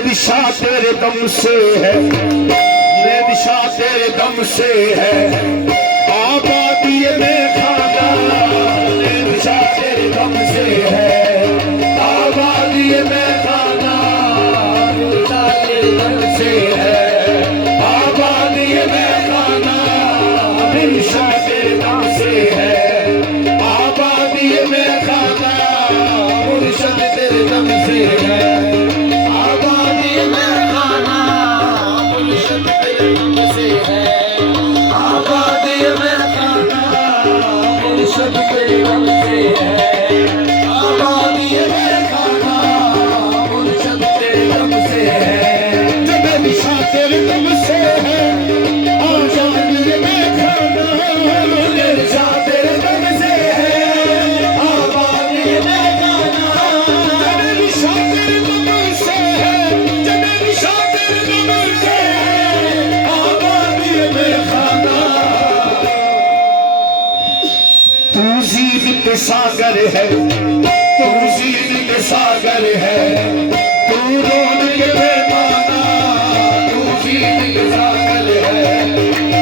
दिशा तेरे दम से है, ये दिशा तेरे दम से है, आबादी में खाना ये दिशा तेरे दम से है, आबादी में खाना दिशा तेरे दम से है, आबादी में खाना दिशा तेरे दम से है, आबादी में खाना दिशा तेरे दम से है। सागर है तू, जीत के सागर है तू, रोन के पैमाना तू, जीत के सागर है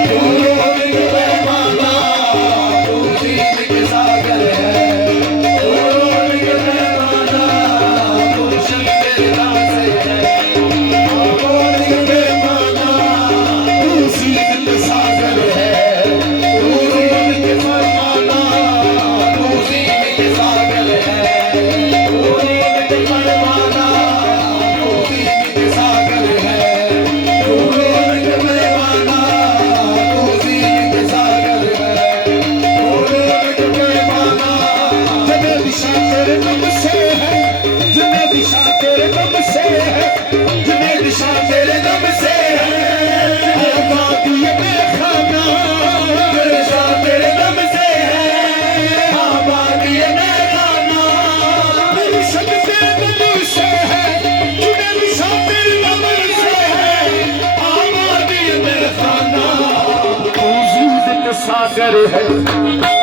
तू, रोन के पैमाना तू, जीत के सागर है तू, रोन के पैमाना तू, जीत के सागर है तू, रोन के पैमाना तू, जीत के सागर है तू, रोन के पैमाना सागर है।